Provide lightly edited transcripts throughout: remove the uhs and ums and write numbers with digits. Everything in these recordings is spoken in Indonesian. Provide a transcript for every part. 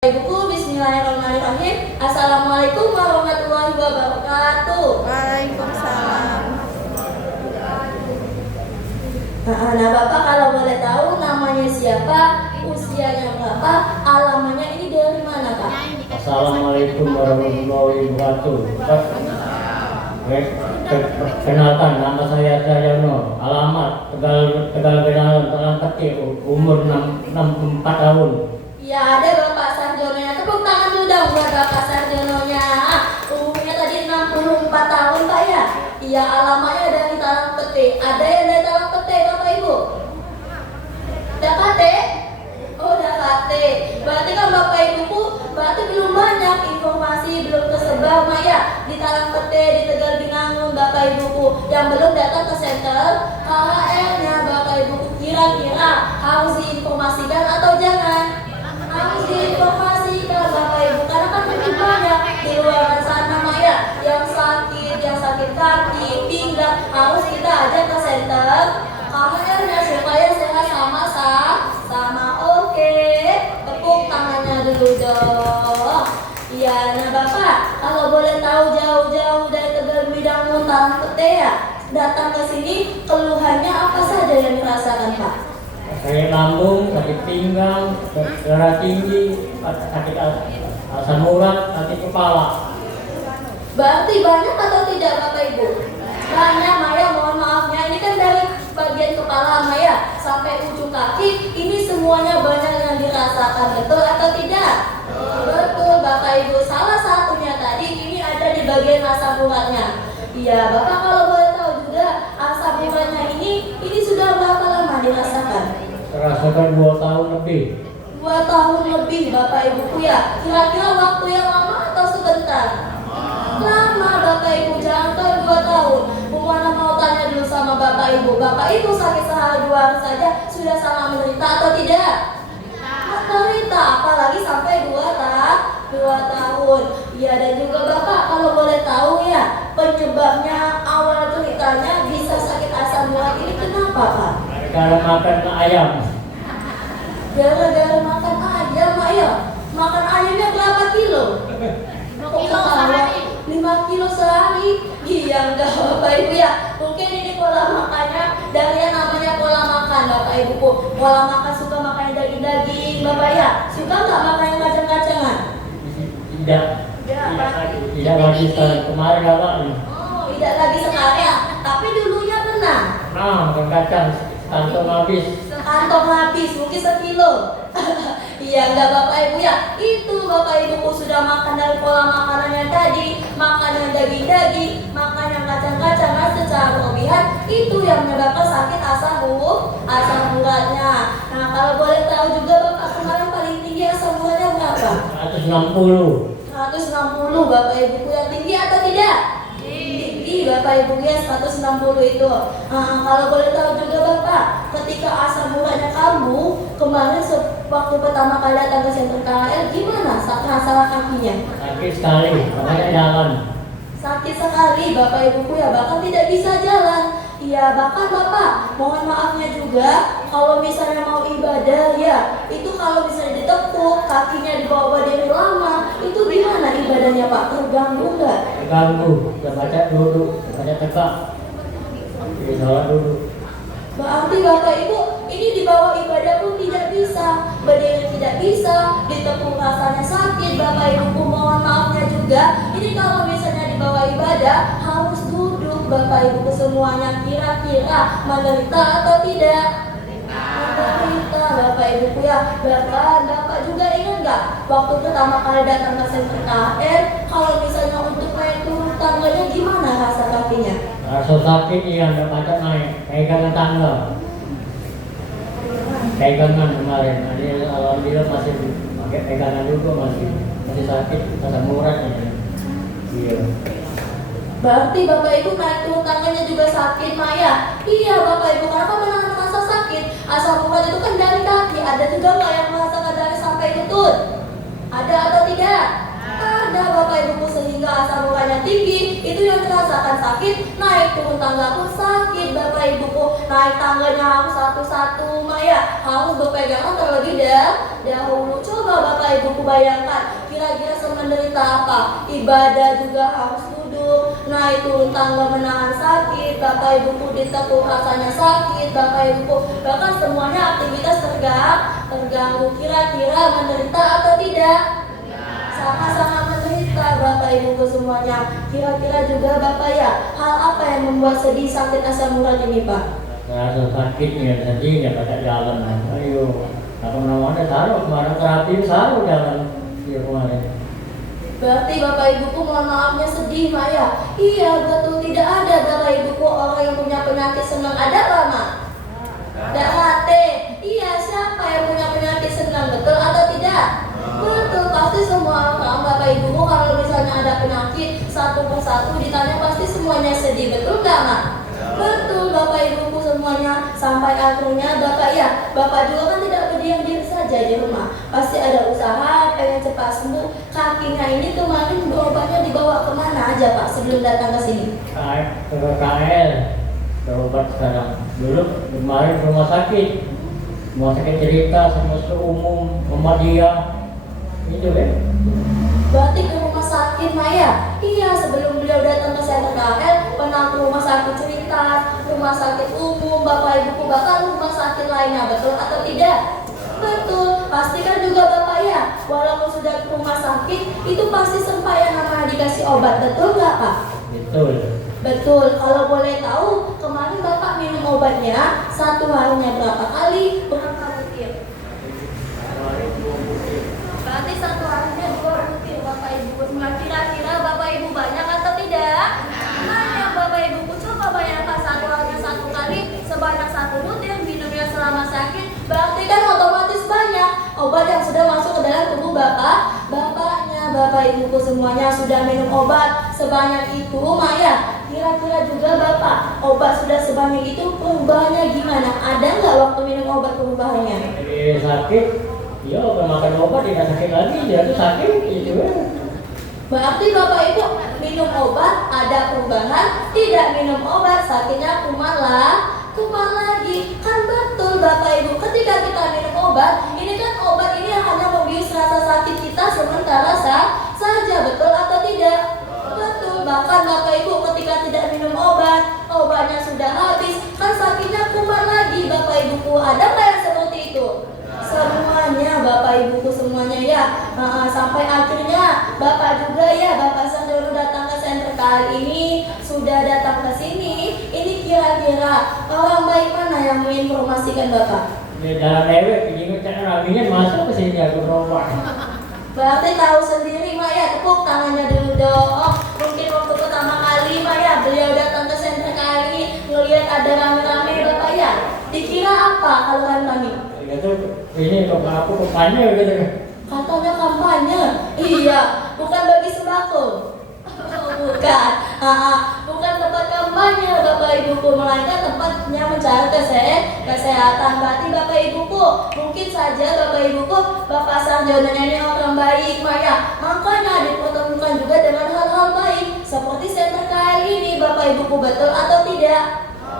Ibuku, bismillahirrahmanirrahim. Assalamualaikum warahmatullahi wabarakatuh. Waalaikumsalam. Nah, Bapak kalau boleh tahu namanya siapa, usianya berapa, alamannya ini dari mana, Pak? Assalamualaikum warahmatullahi wabarakatuh. Kenalkan, nama saya Saryono, alamat Tegal Benaran, Talang Kecil, umur 64 tahun. Ya, ada Bapak Sarjononya. Tepuk tangan dulu dong buat Bapak Sarjononya. Umurnya tadi 64 tahun, Pak ya? Iya, alamatnya dari Talang Pete. Ada yang dari Talang Pete, Bapak Ibu? Dapat? Oh, dapat. Berarti kan Bapak Ibuku, berarti belum banyak informasi, belum tersebar, Mak ya, di Talang Pete, di Tegal Binangun, Bapak Ibuku, yang belum datang ke center KHR-nya, Bapak Ibuku. Kira-kira harus diinformasikan atau jangan? Harus diinformasikan, Bapak Ibu, karena kan mungkin banyak di luar sana, Mak ya, yang sakit kaki, pinggang, harus kita ajak ke center KHR-nya supaya sehat sama. Oke, tepuk tangannya dulu dong. Iya, nah Bapak, kalau boleh tahu jauh-jauh dari Tegal Binangun, Talang Pete ya, datang ke sini, keluhannya apa saja yang dirasakan, Pak? Sakit lambung, sakit pinggang, darah tinggi, sakit asam urat, sakit kepala. Berarti banyak atau tidak, Bapak Ibu? Banyak, Maya, mohon maafnya. Ini kan dari bagian kepala Maya sampai ujung kaki, ini semuanya banyak yang dirasakan, betul atau tidak? Betul, Bapak Ibu. Salah satunya tadi ini ada di bagian asam uratnya. Iya, Bapak kalau boleh tahu juga asam uratnya ini sudah berapa lama dirasakan? Rasakan 2 tahun lebih. 2 tahun lebih, Bapak Ibuku ya. Kira-kira waktu yang lama atau sebentar? Lama, Bapak Ibu, jangan 2 tahun. Bagaimana mau tanya dulu sama Bapak Ibu. Bapak Ibu sakit sehari 2 hari saja sudah sangat menderita atau tidak? Menderita, apalagi sampai 2 tahun. Iya, dan juga Bapak kalau boleh tahu ya, penyebabnya awal ceritanya bisa sakit asam urat ini kenapa, Pak? Gara makan ayam. Gara-gara makan ayam, Mak ya? Makan ayamnya berapa kilo? 5 kilo sehari. Iya, enggak, Bapak Ibu ya. Mungkin ini pola makannya dari yang namanya pola makan, Bapak Ibuku. Pola makan suka makan daging-daging, Bapak ya. Suka nggak makan yang kacang-kacangan? Tidak lagi kemarin Bapak. Oh, tidak lagi sekarang ya. Tapi dulunya pernah. Nah, makan kacang, kantong habis. Kantong habis, mungkin sekilo. Iya, enggak Bapak Ibu ya. Itu Bapak Ibuku sudah makan dari pola makanannya tadi, makan yang daging-daging, makan yang kacang-kacangan secara berlebihan, itu yang menyebabkan sakit asam uratnya. Nah, kalau boleh tahu juga Bapak kemarin paling tinggi asam uratnya berapa? 160. 160, Bapak Ibuku, yang tinggi atau tidak? Tinggi, Bapak Ibu ya, 160 itu. Kalau boleh tahu juga Bapak, ketika asam uratnya kambuh, kemarin waktu pertama kali datang ke senter KHR, gimana masalah kakinya? Sakit sekali, makanya jalan. Sakit sekali, Bapak Ibuku ya, bahkan tidak bisa jalan. Iya, bahkan Bapak, mohon maafnya juga, kalau misalnya mau ibadah ya, itu kalau misalnya ditekuk, kakinya dibawa berdiri lama, itu gimana ibadahnya Pak? Terganggu enggak? Terganggu, tidak baca duduk, baca tegak. Jadi sholat duduk. Berarti Bapak Ibu, ini dibawa ibadah pun tidak bisa, berdiri tidak bisa, ditekuk rasanya sakit, Bapak Ibu, mohon maafnya juga. Ini kalau misalnya dibawa ibadah harus duduk, Bapak Ibu semuanya, kira-kira menderita atau tidak? Menderita, Bapak Ibu ya. Bahkan Bapak juga ingat nggak waktu pertama kali datang ke senter KHR, kalau misalnya untuk naik turun tangganya gimana rasa kakinya? Rasa sakit yang tidak baca naik, pegangan tangga. Pegangan kemarin, jadi alhamdulillah masih pakai pegangan juga masih sakit, asam uratnya. Iya. Berarti Bapak Ibu naik turun tangganya juga sakit, Maya? Iya Bapak Ibu, kenapa menahan rasa sakit? Asam urat itu kan dari kaki, ada juga nggak yang merasakan dari sampai lutut? Ada atau tidak? Ada Bapak Ibu, sehingga asam uratnya tinggi, itu yang terasakan sakit, naik turun tangga pun sakit Bapak Ibuku, naik tangganya harus satu-satu Maya, harus berpegangan terlebih dahulu. Coba Bapak Ibuku bayangkan, kira-kira semenderita apa? Ibadah juga harus duduk, naik turun tangga menahan sakit, Bapak Ibuku ditekuk rasanya sakit, Bapak Ibuku, bahkan semuanya aktivitas terganggu. Kira-kira menderita atau tidak? Sama-sama menderita Bapak Ibuku semuanya. Kira-kira juga Bapak ya, hal apa yang membuat sedih sakit asam urat ini Pak? Rasa sakitnya sedih ya pada jalan. Ayo, apa namanya taruh kemarin terapi taruh jalan dia kemarin. Berarti Bapak Ibuku mohon maafnya sedih Mak ya? Iya betul, tidak ada Bapak Ibuku orang yang punya penyakit senang, ada Pak Mak? Tidak hati. Iya, siapa yang punya penyakit senang, betul atau tidak? Betul, pasti semua orang Bapak Ibuku kalau misalnya ada penyakit satu persatu ditanya pasti semuanya sedih, betul nggak Mak? Betul Bapak Ibuku semuanya, sampai akhirnya Bapak juga kan tidak berdiam diri saja di rumah, pasti ada usaha pengen cepat sembuh. Kakinya ini kemarin berobatnya dibawa kemana aja Pak sebelum datang ke sini? Ke KL berobat sekarang. Dulu kemarin ke rumah sakit cerita sama umum Muhammadiyah itu kan. Berarti ke rumah sakit Maya? Iya, sebelum beliau datang ke Center KL pernah ke rumah sakit cerita, rumah sakit umum Bapak Ibuku, bahkan rumah sakit lainnya, betul atau tidak? Betul, pastikan juga Bapak ya, walaupun sudah ke rumah sakit itu pasti sempat yang namanya dikasih obat, betul nggak Pak? Betul. Betul, kalau boleh tahu kemarin Bapak minum obatnya satu harinya berapa kali? Berapa butir? Berarti satu harinya 2 butir Bapak Ibu. Kira-kira Bapak Ibu banyak atau tidak? Banyak Bapak Ibu. Coba bayangkan satu harinya 1 kali sebanyak 1 butir minumnya selama sakit. Berarti kan otomatis banyak obat yang sudah masuk ke dalam tubuh Bapaknya. Bapak Ibuku semuanya sudah minum obat sebanyak itu Maya. Kira-kira juga Bapak, obat sudah sebanyak itu perubahannya gimana? Ada nggak waktu minum obat perubahannya? Sakit, ya makan obat tidak sakit lagi, dia tuh sakit itu. Berarti Bapak Ibu minum obat ada perubahan, tidak minum obat sakitnya kumat lagi. Kan betul Bapak Ibu, ketika kita minum obat, ini kan obat ini hanya membius rasa sakit kita sementara saja, betul atau tidak? Betul, bahkan Bapak Ibu ketika tidak minum obat, obatnya sudah habis, kan sakitnya kumat lagi Bapak Ibuku. Ada nggak yang seperti itu? Semuanya Bapak Ibuku semuanya ya. Sampai akhirnya Bapak juga ya, Bapak Sarjono datang ke center kali ini, sudah datang ke sini. Ini kira-kira orang baik mana yang menginformasikan Bapak? Di dalam dewek, jadi cara rabinya masuk ke sini aku berobat. Berarti tahu sendiri Mak ya, tepuk tangannya dulu dong. Mungkin waktu pertama kali Mak ya, beliau datang ke center kali ini, ngelihat ada rame-rame Bapak ya, dikira apa kalau rame-rame? Gitu, ini kok aku kampanye gitu. Katanya kampanye? Iya, bukan bagi sembako. Bukan, bukan tempat kampanye Bapak Ibuku, melainkan tempatnya mencari kesehatan. Berarti Bapak Ibuku, mungkin saja Bapak Ibuku, Bapak Sarjono ini orang baik Maya, makanya dipertemukan juga dengan hal-hal baik seperti center kali ini Bapak Ibuku, betul atau tidak?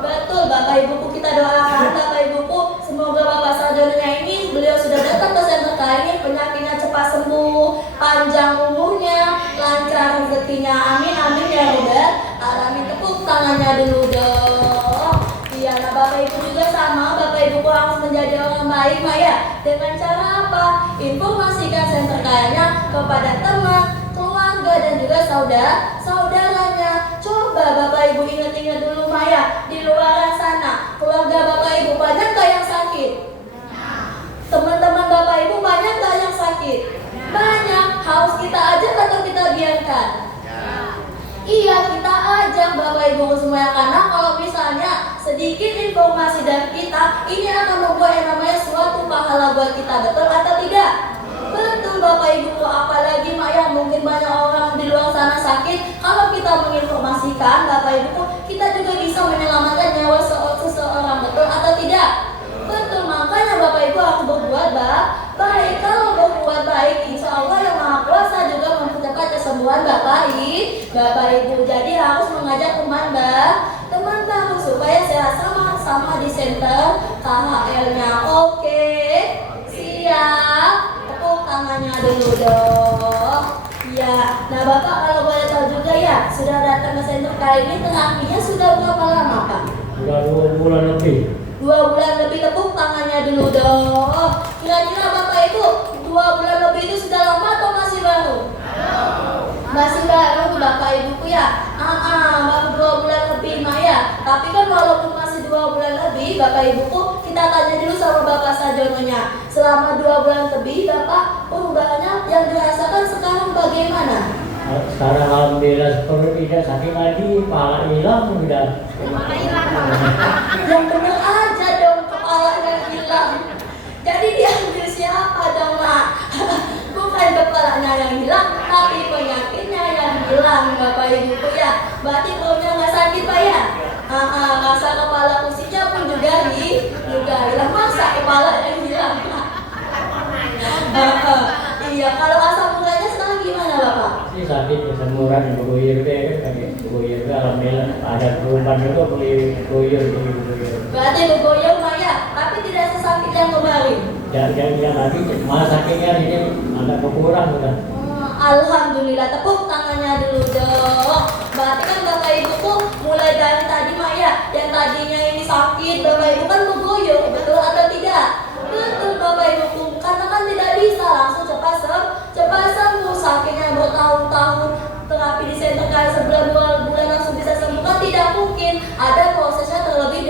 Betul Bapak Ibuku, kita doakan Bapak Ibuku, semoga Bapak Sarjono ini beliau sudah datang ke center kali ini, penyakitnya cepat sembuh, panjang umurnya, lancar rezekinya, amin amin ya Rober. Alamin, tepuk tangannya dulu dong. Iya, nah Bapak Ibu juga sama, Bapak Ibuku harus menjadi orang baik Maya. Dengan cara apa? Informasikan center kayanya kepada teman, keluarga dan juga saudaranya. Coba Bapak Ibu ingat-ingat dulu Maya, di luar sana keluarga Bapak Ibu banyak gak yang sakit? Teman-teman Bapak Ibu banyak gak yang sakit? Banyak. Harus kita ajak atau kita biarkan? Iya, kita ajak Bapak Ibu semuanya, karena kalau misalnya sedikit informasi dari kita, ini akan membuat yang namanya suatu pahala buat kita, betul atau tidak? Betul Bapak Ibu, apalagi Maya mungkin banyak orang di luar sana sakit. Kalau kita menginformasikan Bapak Ibu, kita juga bisa menyelamatkan nyawa seseorang, betul atau tidak? Betul, makanya Bapak Ibu harus berbuat baik. Kalau berbuat baik, insya Allah yang Maha Kuasa juga mempercepat kesembuhan bantuan Bapak Ibu. Jadi harus mengajak teman baru supaya sehat sama-sama di center KHL-nya. Oke, siap. Tepuk tangannya dulu dong. Ya, nah Bapak kalau boleh tahu juga ya, sudah datang ke center kali ini terapinya sudah berapa lama Pak? Sudah 2 bulan lebih. 2 bulan lebih, tepuk tangannya dulu dong. Kira-kira Bapak Ibu 2 bulan lebih itu sudah lama atau masih baru? Masih baru Bapak Ibuku ya. Baru 2 bulan lebih Maya. Tapi kan walaupun masih 2 bulan lebih Bapak Ibuku, kita tanya dulu sama Bapak Sajononya. Selama 2 bulan lebih Bapak perubahannya yang dirasakan sekarang bagaimana? Sekarang alhamdulillah seperti tidak sakit lagi, kepala hilang udah. Yang bener aja dong, kepalanya hilang. Jadi diambil siapa dong Mak? Bukan kepalanya yang hilang, tapi penyakitnya yang hilang Bapak Ibu ya. Berarti perutnya nggak sakit Pak ya? Rasa kepala pusingnya pun juga hilang. Masa kepala yang hilang? Iya, kalau asam uratnya sekarang gimana Bapak? Ini sakit kesemuran bergoyor alhamdulillah ada perubahan juga bergoyor. Berarti bergoyang Pak ya, tapi tidak sesakit yang kemarin. Jangan lagi, malah sakitnya ini agak berkurang udah. Alhamdulillah, tepuk tangannya dulu dong. Berarti kan Bapak Ibuku mulai dari tadi Maya, yang tadinya ini sakit, Bapak Ibu kan bergoyang, betul atau tidak? Betul Bapak Ibuku, karena kan tidak bisa langsung cepat sembuh. Sakitnya bertahun-tahun, terapi di center kayak sebulan 2 bulan langsung bisa sembuh kan tidak mungkin. Ada prosesnya terlebih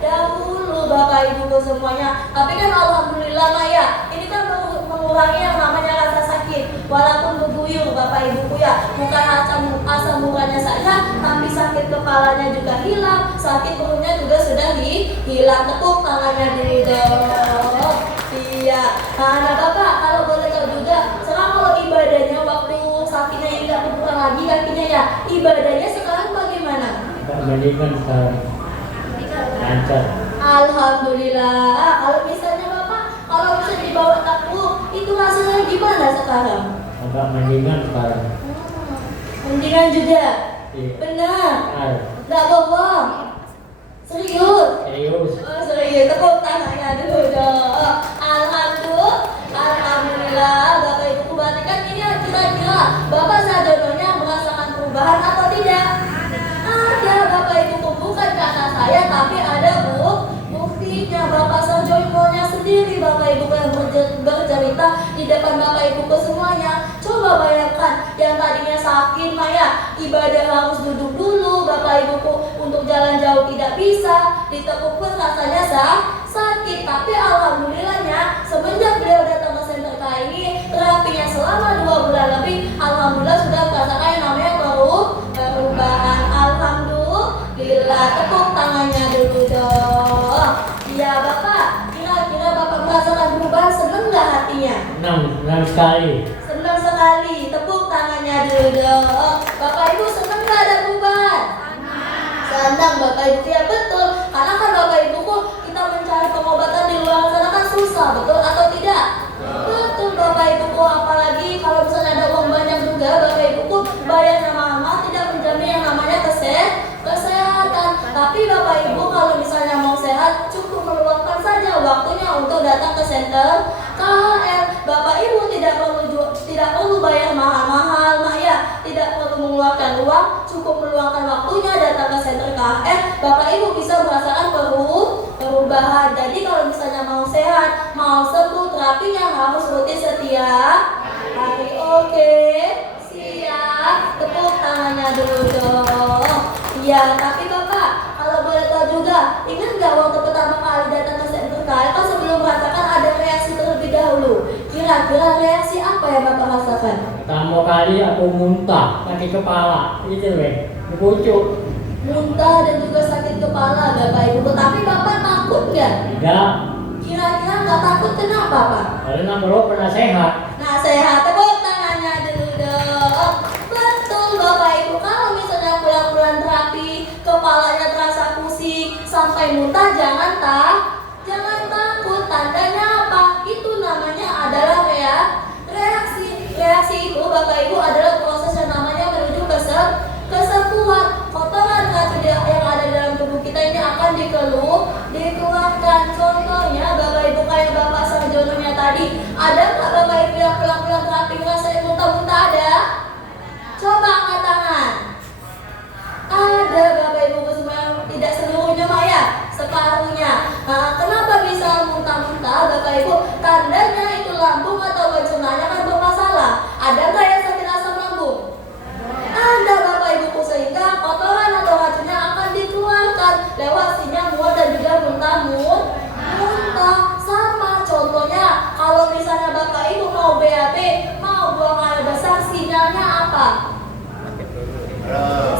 dahulu Bapak Ibuku semuanya. Tapi kan alhamdulillah Maya, ini kan mengurangi yang namanya rasa sakit. Walaupun berguyur Bapak Ibuku ya, bukan asam uratnya saja, tapi sakit kepalanya juga hilang, sakit perutnya juga sudah hilang. Tepuk tangannya dulu dong. Iya. Nah Bapak kalau boleh tahu juga, sekarang kalau ibadahnya waktu sakitnya ini tidak berkurang lagi kakinya ya, ibadahnya sekarang bagaimana? Agak mendingan sekarang. Lancar. Alhamdulillah. Kalau misalnya Bapak, kalau misalnya dibawa takbur, itu rasanya gimana sekarang? Agak mendingan sekarang. Mendingan juga. Iya. Benar. Benar. Nggak bohong. Serius. Serius. Oh serius. Tepuk tangannya dulu dong. Alhamdulillah. Bapak Ibu berarti kan ini kira-kira Bapak Sajononya merasakan perubahan atau tidak? Ada Bapak Ibu, bukan karena saya, tapi ada buktinya. Bapak Sajononya sendiri Bapak Ibu yang bercerita di depan Bapak Ibu semuanya. Coba bayangkan, yang tadinya sakit Maya, ibadah harus duduk dulu Bapak Ibuku, untuk jalan jauh tidak bisa, ditekuk pun rasanya sakit. Tapi alhamdulillahnya semenjak beliau datang ke center kali ini, terapinya selama 2 bulan lebih, alhamdulillah sudah merasakan yang namanya perubahan. Alhamdulillah, tepuk tangannya dulu dong. Iya Bapak, kira-kira Bapak merasakan perubahan, seneng nggak hatinya? Senang sekali. Senang sekali, tepuk tangannya dulu dong. Bapak Ibu senang nggak ada perubahan? Senang Bapak Ibu, ya betul. Karena kan Bapak Ibuku, kita mencari pengobatan di luar sana kan susah, betul atau tidak? Betul Bapak Ibuku, apalagi kalau misalnya ada uang banyak juga Bapak Ibuku, bayarnya mahal tidak menjamin yang namanya kesehatan. Tapi Bapak Ibu kalau misalnya mau sehat, cukup meluangkan saja waktunya untuk datang ke center KHL. Bapak Ibu tidak perlu bayar mahal-mahal Maya, tidak perlu mengeluarkan uang, cukup meluangkan waktunya datang ke center KHL. Bapak Ibu bisa merasakan perubahan. Jadi kalau misalnya mau sehat, mau sembuh, terapinya harus rutin setiap hari. Oke, siap. Tepuk tangannya dulu dong. Iya, tapi Bapak kalau boleh tahu juga, ingat nggak waktu pertama kali datang ke center KHL, kan sebelum merasakan ada reaksi terlebih dahulu. Kira-kira reaksi apa yang Bapak rasakan? Pertama kali aku muntah, sakit kepala, itu pucuk. Muntah dan juga sakit kepala Bapak Ibu. Tapi Bapak takut nggak? Tidak. Kira-kira nggak takut kenapa Pak? Karena perut pernah sehat. Nah sehat, tepuk tangannya dulu dong. Betul Bapak Ibu, kalau misalnya pulang-pulang terapi, kepalanya terasa pusing, sampai muntah, jangan takut. Tandanya apa? Itu namanya adalah reaksi. Reaksi itu Bapak Ibu adalah proses yang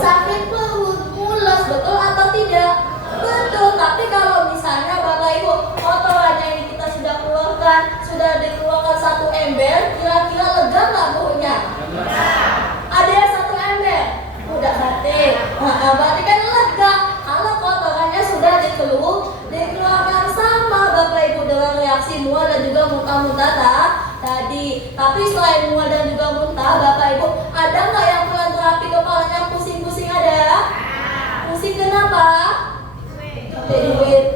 Sakit perut, mules, betul atau tidak? Betul, tapi kalau misalnya Bapak Ibu kotorannya ini kita sudah keluarkan, sudah dikeluarkan 1 ember, kira-kira lega nggak baunya? Ada yang 1 ember? Udah berarti, berarti kan lega. Kalau kotorannya sudah dikeluarkan sama Bapak Ibu dengan reaksi mual dan juga muntah-muntah tadi. Tapi selain mual dan juga muntah, Bapak Ibu ada nggak yang pulang terapi kepalanya pusing-pusing ada? Pusing kenapa? Duit.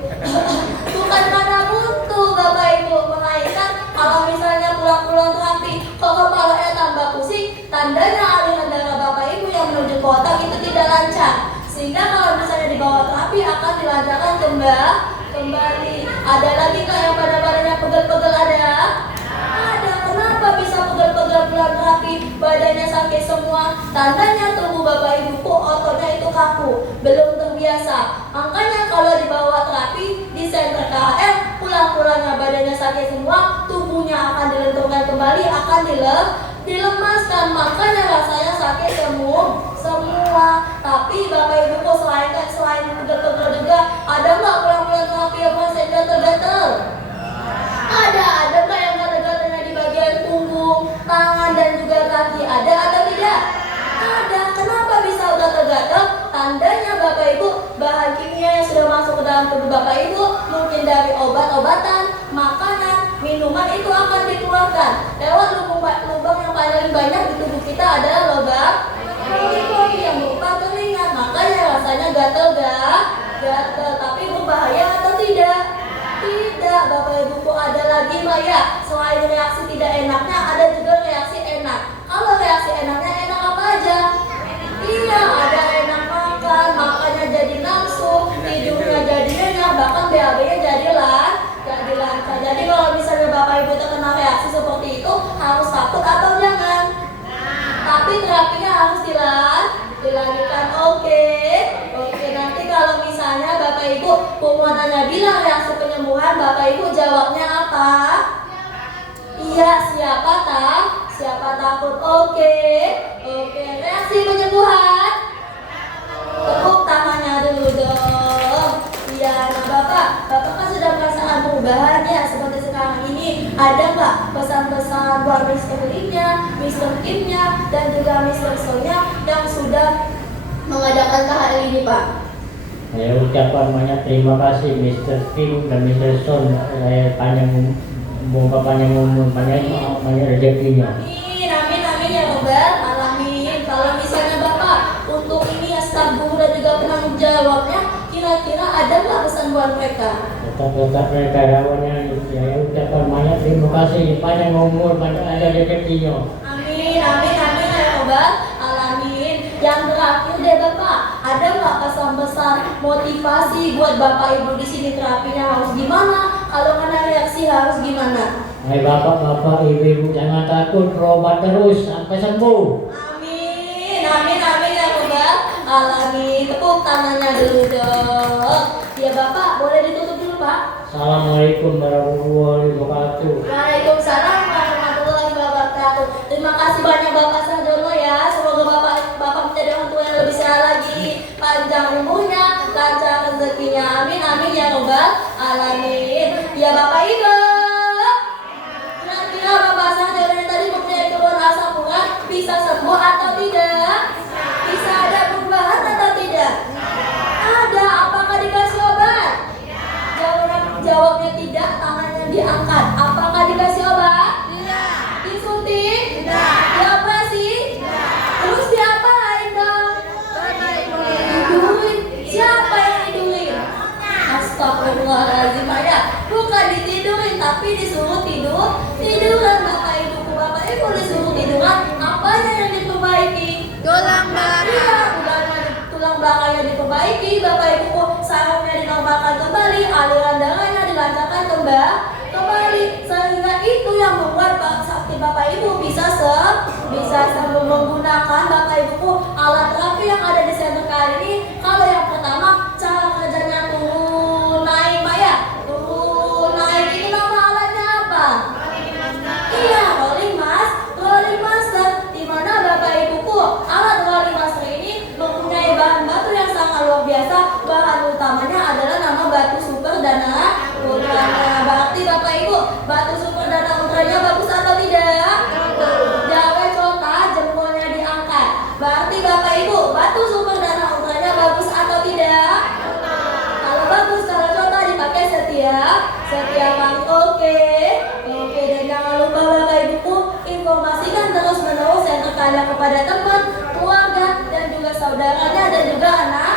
Bukan karena buntu Bapak Ibu, melainkan kalau misalnya pulang-pulang terapi kok kepalanya tambah pusing, tandanya aliran darah Bapak Ibu yang menuju ke otak itu tidak lancar. Sehingga kalau misalnya dibawa terapi akan dilancarkan kembali. Ada lagi nggak yang pada badannya pegel-pegel ada? Ada. Kenapa bisa pegel-pegel pulang terapi? Badannya sakit semua. Tandanya tubuh Bapak Ibu ototnya itu kaku, belum terbiasa. Makanya kalau dibawa terapi di senter KHR, pulang-pulangnya badannya sakit semua, tubuhnya akan dilenturkan kembali, akan dilemaskan. Makanya rasanya sakit semua. Tapi Bapak Ibu kok selain pegel-pegel juga, ada nggak pulang-pulang terapi yang masih gatel-gatel? Ada nggak yang gatel-gatelnya di bagian punggung, tangan dan juga kaki? Ada atau tidak? Ada. Kenapa bisa gatel-gatel? Tandanya Bapak Ibu bahan kimia yang sudah masuk ke dalam tubuh Bapak Ibu, mungkin dari obat-obatan, makanan, minuman itu akan dikeluarkan lewat lubang yang paling banyak di tubuh kita adalah lubang pori-pori yang berupa keringat. Makanya rasanya gatel. Tapi berbahaya atau tidak? Tidak. Bapak Ibu kok ada lagi Maya, selain reaksi tidak enaknya ada juga reaksi enak. Kalau reaksi enaknya enak apa aja? Iya, ada enak makan, makannya jadi nafsu, tidurnya jadi nyenyak, bahkan BAB-nya jadi lancar. Jadi kalau misalnya Bapak Ibu terkena reaksi seperti itu, harus takut atau jangan? Tapi terapinya harus dilanjutkan. Oke, nanti kalau misalnya Bapak Ibu pemuananya bilang reaksi penyembuhan, Bapak Ibu jawabnya apa? Iya, siapa takut? Oke, reaksi penyembuhan. Tepuk tangannya dulu dong. Iya, nah Bapak kan sudah merasakan perubahannya seperti sekarang ini. Ada nggak pesan-pesan buat Mr. Lim-nya, Mr. Kim-nya, dan juga Mr. So-nya yang sudah mengadakan KHL ini, Pak? Saya ucapkan banyak terima kasih Mr. Kim dan Mr. Son. Saya semoga panjang umur, banyak rezekinya. Amin ya Robbal alamin. Kalau misalnya Bapak untuk ini ya staf guru dan juga penanggung jawabnya, kira-kira ada nggak pesan buat mereka? Tetap mereka rawannya. Saya ucapkan banyak terima kasih, panjang umur, banyak ada rezekinya. Amin ya Robbal alamin. Yang terakhir deh Bapak, ada nggak pesan-pesan motivasi buat Bapak Ibu di sini terapinya harus gimana? Kalau kena reaksi harus gimana? Hai bapak-bapak, ibu-ibu jangan takut, berobat terus sampai sembuh. Amin ya Robbal alamin. Tepuk tangannya dulu dong. Ya Bapak, boleh ditutup dulu Pak. Assalamualaikum warahmatullahi wabarakatuh. Waalaikumsalam warahmatullahi wabarakatuh. Terima kasih banyak Bapak Sarjono ya. Semoga Bapak menjadi orang tua yang lebih sehat lagi, panjang umurnya, lancar rezekinya. Amin ya Robbal alamin. Ya Bapak Ibu, kira-kira Bapak Sarjono yang tadi mempunyai keluhan asam urat bisa sembuh atau tidak? Bisa ada perubahan atau tidak? Ada. Apakah dikasih obat? Jawabnya tidak, tangannya diangkat. Apakah dikasih obat? Tidak. Disuntik? Tidak. Dioperasi? Tidak. Terus diapain dong? Tidurin. Siapa yang tidurin? Astagfirullahaladzim ya. Bukan ditidurin tapi disuruh tiduran. Bapak Ibu disuruh tiduran. Apanya yang diperbaiki? Tulang belakang. Iya, tulang belakangnya diperbaiki. Bapak Ibu sarafnya dinormalkan kembali, aliran darahnya dilancarkan kembali, sehingga itu yang membuat sakit Bapak Ibu bisa sembuh. Menggunakan Bapak Ibu alat terapi yang ada di center kali ini. Kalau yang pertama, cara kerjanya turun naik Maya. Turun naik itu nama alatnya apa? Iya, rolling master. Di mana Bapak Ibu alat rolling master ini Setiap oke. Oke, dan jangan lupa Bapak Ibuku, informasikan terus-menerus yang terkait kepada teman, keluarga, dan juga saudaranya, dan juga anak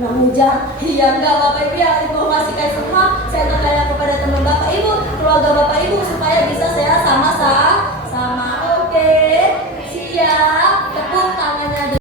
bujang. Iya enggak Bapak Ibu, yang informasikan semua saya terkait kepada teman Bapak Ibu, keluarga Bapak Ibu supaya bisa sehat